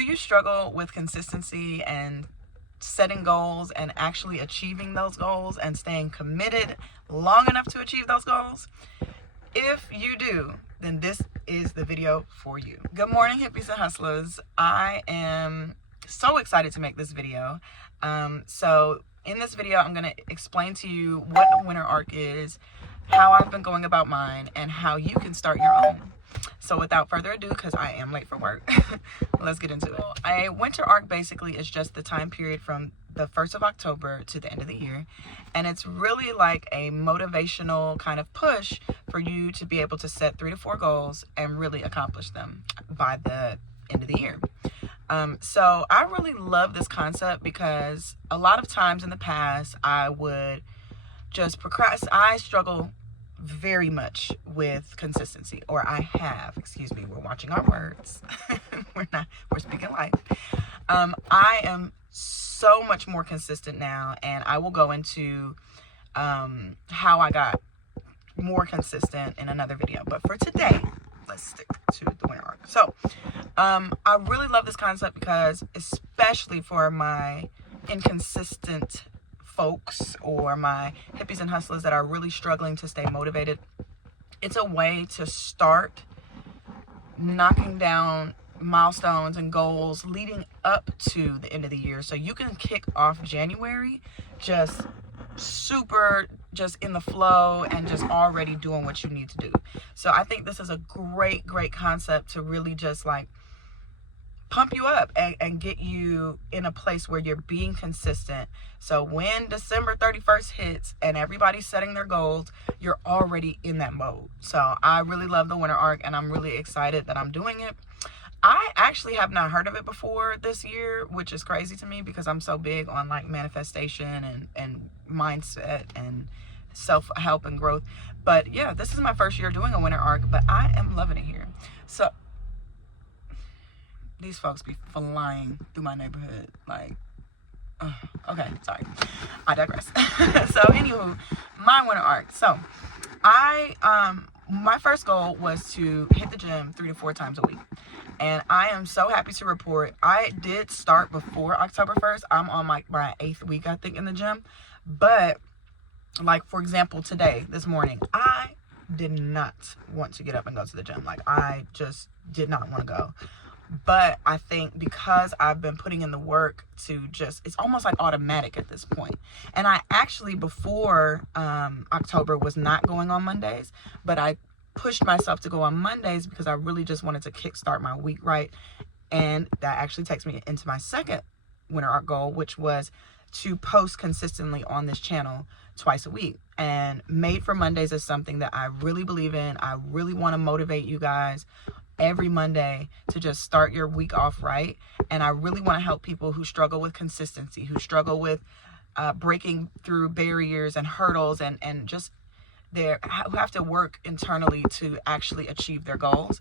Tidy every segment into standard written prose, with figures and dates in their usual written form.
Do you struggle with consistency and setting goals and actually achieving those goals and staying committed long enough to achieve those goals? If you do, then this is the video for you. Good morning, hippies and hustlers. I am so excited to make this video. So in this video, I'm going to explain to you what a winter arc is, how I've been going about mine, and how you can start your own. So without further ado, because I am late for work, let's get into it. A winter arc basically is just the time period from the 1st of October to the end of the year. And it's really like a motivational kind of push for you to be able to set 3 to 4 goals and really accomplish them by the end of the year. So I really love this concept because a lot of times in the past, I would just procrastinate. I struggle very much with consistency, or I have, excuse me, we're watching our words. we're speaking life. I am so much more consistent now, and I will go into how I got more consistent in another video. But for today, let's stick to the winter arc. So I really love this concept because, especially for my inconsistent folks or my hippies and hustlers that are really struggling to stay motivated, it's a way to start knocking down milestones and goals leading up to the end of the year, so you can kick off January just super just in the flow and just already doing what you need to do. So I think this is a great concept to really just like pump you up and get you in a place where you're being consistent. So when December 31st hits and everybody's setting their goals, you're already in that mode. So I really love the winter arc, and I'm really excited that I'm doing it. I actually have not heard of it before this year, which is crazy to me because I'm so big on like manifestation and mindset and self-help and growth. But yeah, this is my first year doing a winter arc, but I am loving it here. So these folks be flying through my neighborhood like, okay, sorry, I digress. So anywho, my winter arc. So my first goal was to hit the gym 3 to 4 times a week. And I am so happy to report I did start before October 1st. I'm on my 8th week, I think, in the gym. But like, for example, today, this morning, I did not want to get up and go to the gym. Like, I just did not want to go. But I think because I've been putting in the work to just, it's almost like automatic at this point. And I actually, before October, was not going on Mondays, but I pushed myself to go on Mondays because I really just wanted to kickstart my week right. And that actually takes me into my second winter arc goal, which was to post consistently on this channel twice a week. And Made for Mondays is something that I really believe in. I really want to motivate you guys every Monday to just start your week off right. And I really want to help people who struggle with consistency, who struggle with breaking through barriers and hurdles, and just who have to work internally to actually achieve their goals,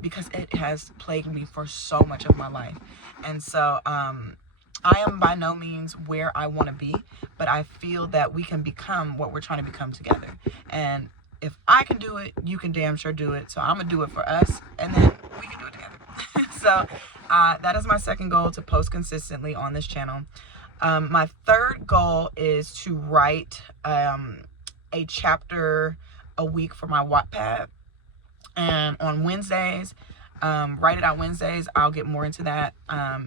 because it has plagued me for so much of my life. And so I am by no means where I want to be, but I feel that we can become what we're trying to become together. And if I can do it, you can damn sure do it. So I'm going to do it for us, and then we can do it together. So that is my second goal, to post consistently on this channel. My third goal is to write a chapter a week for my Wattpad. And on Wednesdays, Write It Out Wednesdays, I'll get more into that.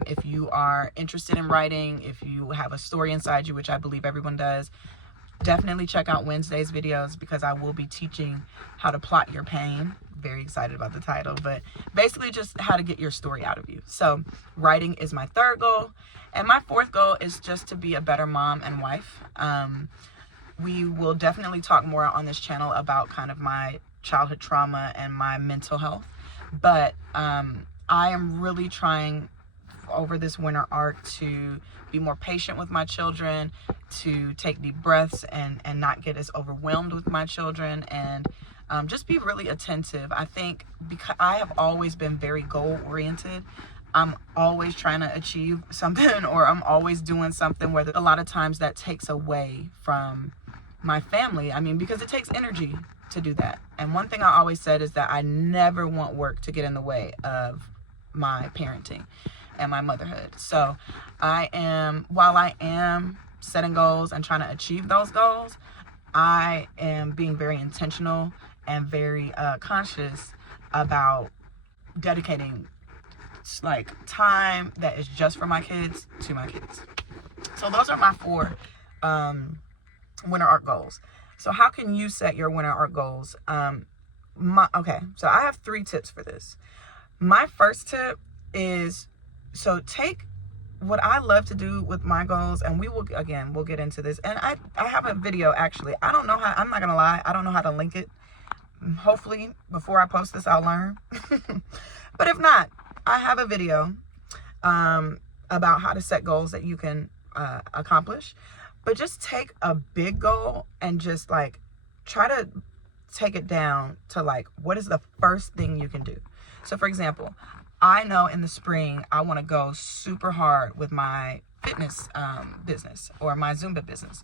If you are interested in writing, if you have a story inside you, which I believe everyone does, definitely check out Wednesday's videos because I will be teaching how to plot your pain. Very excited about the title, but basically just how to get your story out of you. So writing is my third goal. And my fourth goal is just to be a better mom and wife. We will definitely talk more on this channel about kind of my childhood trauma and my mental health. But I am really trying over this winter arc to be more patient with my children, to take deep breaths and not get as overwhelmed with my children, and just be really attentive. I think because I have always been very goal oriented, I'm always trying to achieve something, or I'm always doing something where a lot of times that takes away from my family. I mean, because it takes energy to do that. And one thing I always said is that I never want work to get in the way of my parenting. and my motherhood. So while I am setting goals and trying to achieve those goals, I am being very intentional and very conscious about dedicating like time that is just for my kids to my kids. So those are my 4 winter art goals. So how can you set your winter art goals? Okay, so I have 3 tips for this. My first tip is, so take what I love to do with my goals, and we'll get into this. And I have a video, actually. I don't know how, I'm not gonna lie, I don't know how to link it. Hopefully before I post this I'll learn. But if not, I have a video about how to set goals that you can accomplish. But just take a big goal and just like try to take it down to like, what is the first thing you can do? So for example, I know in the spring I want to go super hard with my fitness business or my Zumba business.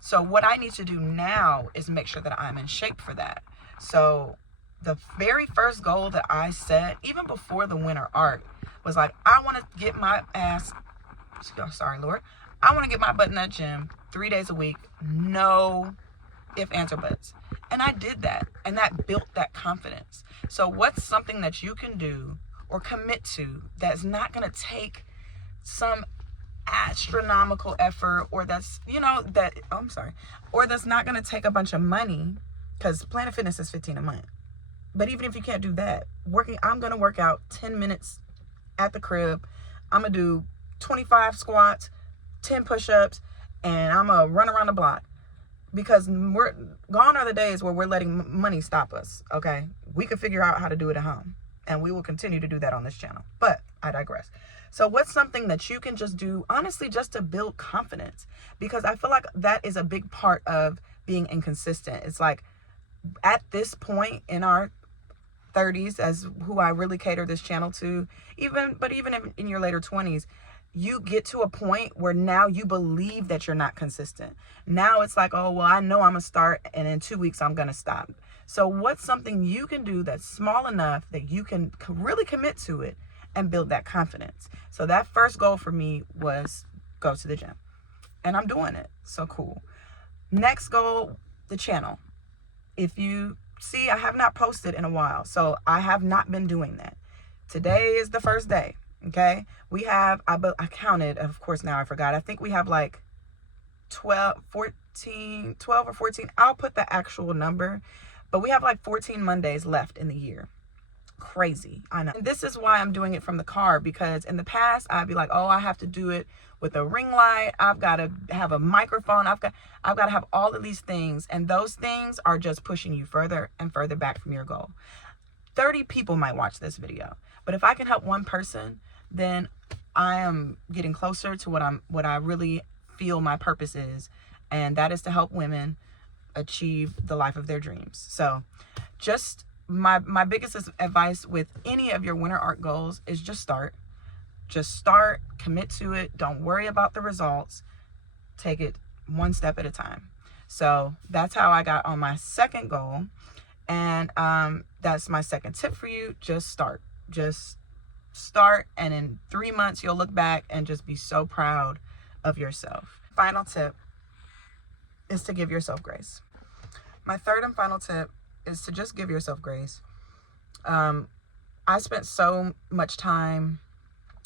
So what I need to do now is make sure that I'm in shape for that. So the very first goal that I set, even before the winter art, was like, I want to get my ass, sorry, Lord, I want to get my butt in that gym 3 days a week, no ifs, ands, or buts. And I did that, and that built that confidence. So what's something that you can do or commit to that's not going to take some astronomical effort, or that's, or that's not going to take a bunch of money, because Planet Fitness is $15 a month. But even if you can't do that, I'm going to work out 10 minutes at the crib. I'm going to do 25 squats, 10 push-ups, and I'm going to run around the block. Because gone are the days where we're letting money stop us, okay? We can figure out how to do it at home. And we will continue to do that on this channel. But I digress. So what's something that you can just do, honestly, just to build confidence? Because I feel like that is a big part of being inconsistent. It's like, at this point in our 30s, as who I really cater this channel to, even in your later 20s, you get to a point where now you believe that you're not consistent. Now it's like, oh, well, I know I'm gonna start and in 2 weeks I'm gonna stop. So what's something you can do that's small enough that you can really commit to it and build that confidence? So that first goal for me was go to the gym, and I'm doing it. So cool. Next goal, the channel. If you see, I have not posted in a while, so I have not been doing that. Today is the first day. Okay, we have, I counted, of course, now I forgot. I think we have like 12 or 14. I'll put the actual number, but we have like 14 Mondays left in the year. Crazy, I know. And this is why I'm doing it from the car, because in the past I'd be like, oh, I have to do it with a ring light. I've got to have a microphone. I've got to have all of these things, and those things are just pushing you further and further back from your goal. 30 people might watch this video, but if I can help one person, then I am getting closer to what I really feel my purpose is, and that is to help women achieve the life of their dreams. So just my biggest advice with any of your winter art goals is just start, commit to it. Don't worry about the results. Take it one step at a time. So that's how I got on my second goal. And that's my second tip for you. Just start, and in 3 months you'll look back and just be so proud of yourself. Final tip is to give yourself grace. My third and final tip is to just give yourself grace. I spent so much time,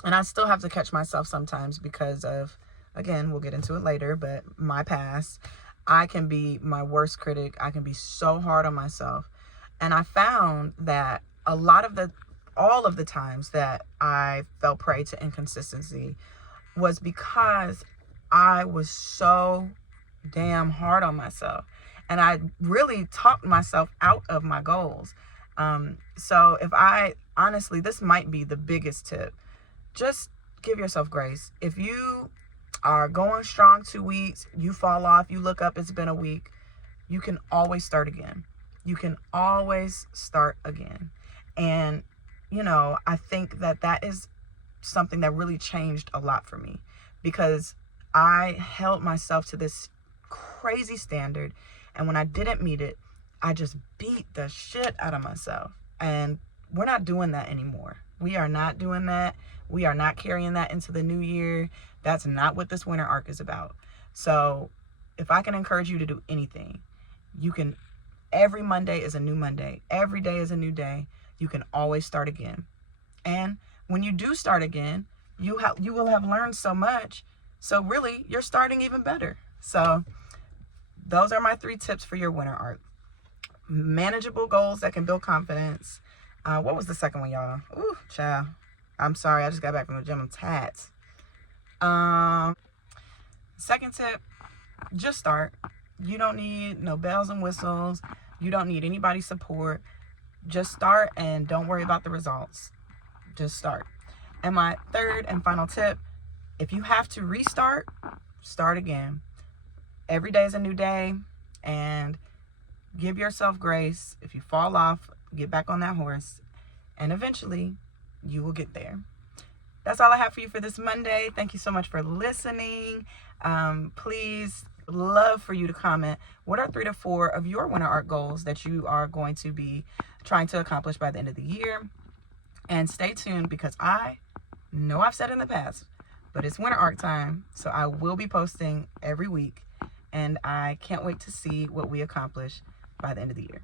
and I still have to catch myself sometimes because of, again, we'll get into it later, but my past. I can be my worst critic. I can be so hard on myself. And I found that all of the times that I fell prey to inconsistency was because I was so damn hard on myself. And I really talked myself out of my goals. So honestly, this might be the biggest tip. Just give yourself grace. If you are going strong 2 weeks, you fall off, you look up, it's been a week, you can always start again. You can always start again. And, I think that is something that really changed a lot for me, because I held myself to this crazy standard. And when I didn't meet it, I just beat the shit out of myself. And we're not doing that anymore. We are not doing that. We are not carrying that into the new year. That's not what this winter arc is about. So if I can encourage you to do anything, you can. Every Monday is a new Monday. Every day is a new day. You can always start again. And when you do start again, you will have learned so much. So really, you're starting even better. So those are my 3 tips for your winter arc. Manageable goals that can build confidence. What was the second one, y'all? Ooh, child. I'm sorry. I just got back from the gym. I'm tired. Second tip, just start. You don't need no bells and whistles. You don't need anybody's support. Just start and don't worry about the results. Just start. And my third and final tip, if you have to restart, start again. Every day is a new day, and give yourself grace. If you fall off, get back on that horse, and eventually you will get there. That's all I have for you for this Monday. Thank you so much for listening. Please, love for you to comment. What are 3 to 4 of your winter arc goals that you are going to be trying to accomplish by the end of the year? And stay tuned, because I know I've said in the past, but it's winter arc time. So I will be posting every week, and I can't wait to see what we accomplish by the end of the year.